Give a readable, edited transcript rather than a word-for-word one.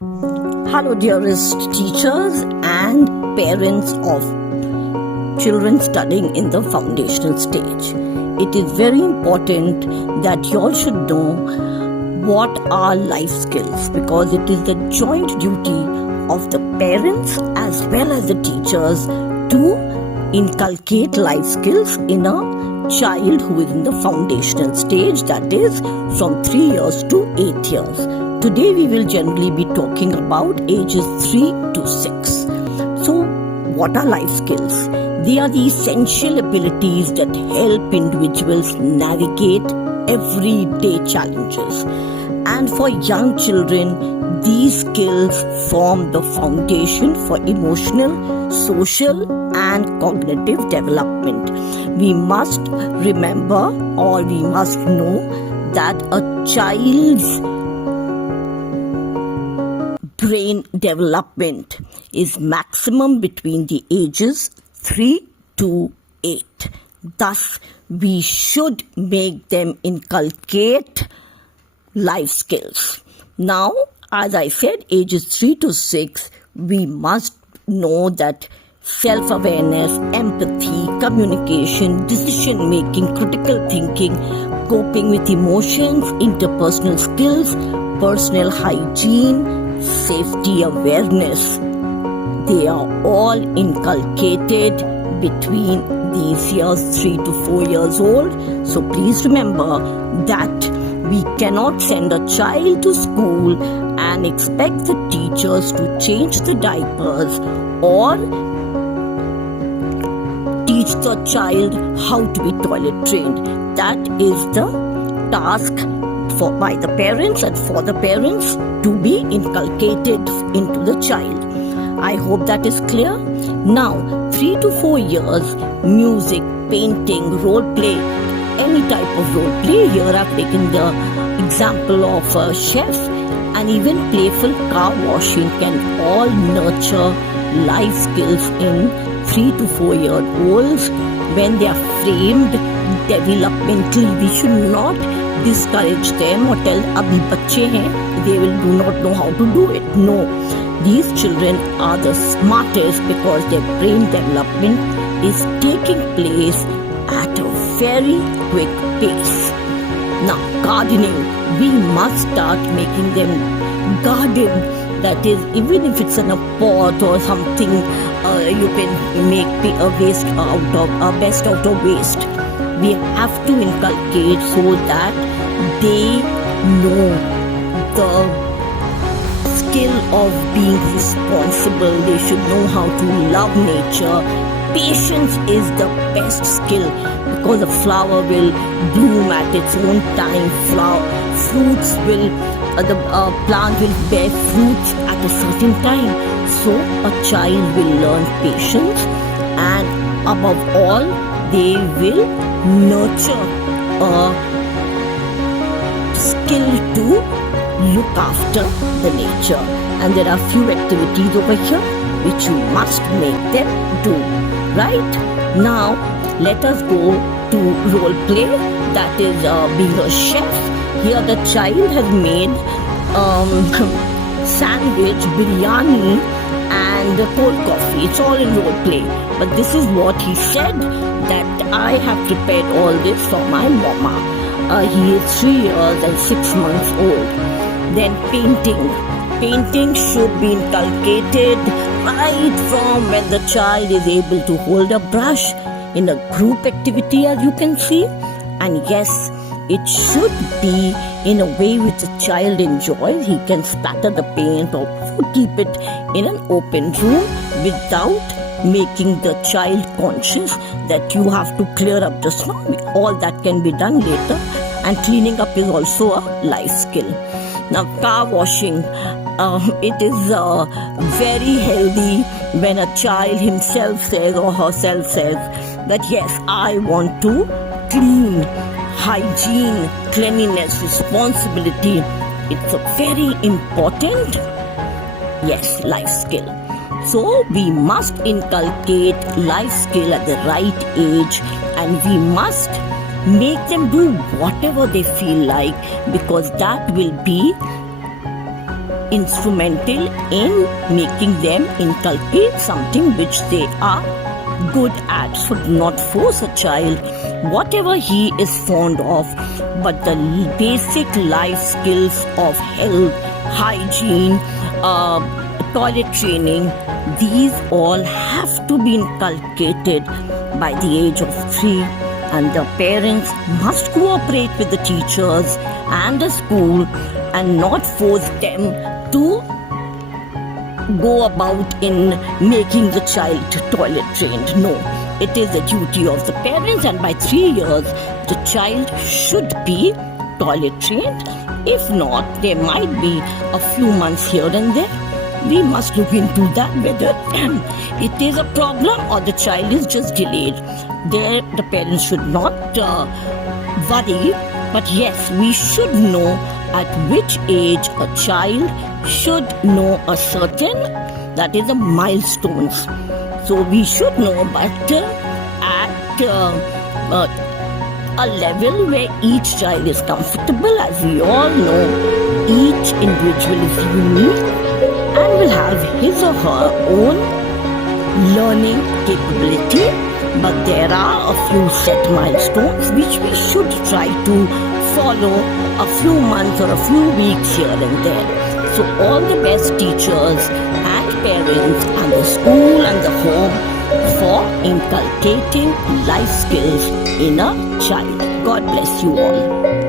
Hello, dearest teachers and parents of children studying in the foundational stage. It is very important that you all should know what are life skills, because it is the joint duty of the parents as well as the teachers to inculcate life skills in a child who is in the foundational stage, that is from 3 years to 8 years. Today we will generally be talking about ages 3 to 6. So what are life skills? They are the essential abilities that help individuals navigate everyday challenges. And for young children, these skills form the foundation for emotional, social, and cognitive development. We must remember, or we must know, that a child's brain development is maximum between the ages 3 to 8. Thus, we should make them inculcate life skills. Now, as I said, ages 3 to 6, we must know that self-awareness, empathy, communication, decision-making, critical thinking, coping with emotions, interpersonal skills, personal hygiene, safety awareness, they are all inculcated between these years 3 to 4 years old. So please remember that we cannot send a child to school and expect the teachers to change the diapers or teach the child how to be toilet trained. That is the task by the parents and for the parents to be inculcated into the child. I hope that is clear. Now, 3 to 4 years, music, painting, role play, any type of role play. Here I've taken the example of a chef, and even playful car washing can all nurture life skills in 3 to 4 year olds when they are framed developmentally. We should not discourage them or tell abhi bacche hain, they will do not know how to do it. No, these children are the smartest because their brain development is taking place at a very quick pace. Now, gardening, we must start making them garden. That is, even if it's in a pot or something, you can make a waste out of best out of waste. We have to inculcate so that they know the skill of being responsible. They should know how to love nature. Patience is the best skill, because a flower will bloom at its own time. The plant will bear fruits at a certain time. So a child will learn patience, and above all, they will nurture a skill to look after the nature. And there are few activities over here which you must make them do. Right? Now, let us go to role play, that is being a chef. Here the child has made sandwich, biryani and cold coffee. It's all in role play. But this is what he said, that I have prepared all this for my mama. He is 3 years and 6 months old. Then painting. Painting should be inculcated right from when the child is able to hold a brush in a group activity, as you can see. And yes, it should be in a way which the child enjoys. He can splatter the paint or keep it in an open room without making the child conscious that you have to clear up the snow. All that can be done later, and cleaning up is also a life skill. Now, car washing, it is very healthy when a child himself says or herself says that yes, I want to clean. Hygiene, cleanliness, responsibility, it's a very important, yes, life skill. So we must inculcate life skill at the right age, and we must make them do whatever they feel like, because that will be instrumental in making them inculcate something which they are good at. So do not force a child whatever he is fond of, but the basic life skills of health, hygiene, toilet training, these all have to be inculcated by the age of 3, and the parents must cooperate with the teachers and the school and not force them to go about in making the child toilet trained. No, it is the duty of the parents, and by 3 years the child should be toilet trained. If not, there might be a few months here and there. We must look into that, whether it is a problem or the child is just delayed. There, the parents should not worry, but yes, we should know at which age a child should know a certain, that is a milestones. So we should know, but at a level where each child is comfortable. As we all know, each individual is unique and will have his or her own learning capability, but there are a few set milestones which we should try to follow a few months or a few weeks here and there. So all the best teachers and parents and the school and the home for inculcating life skills in a child. God bless you all.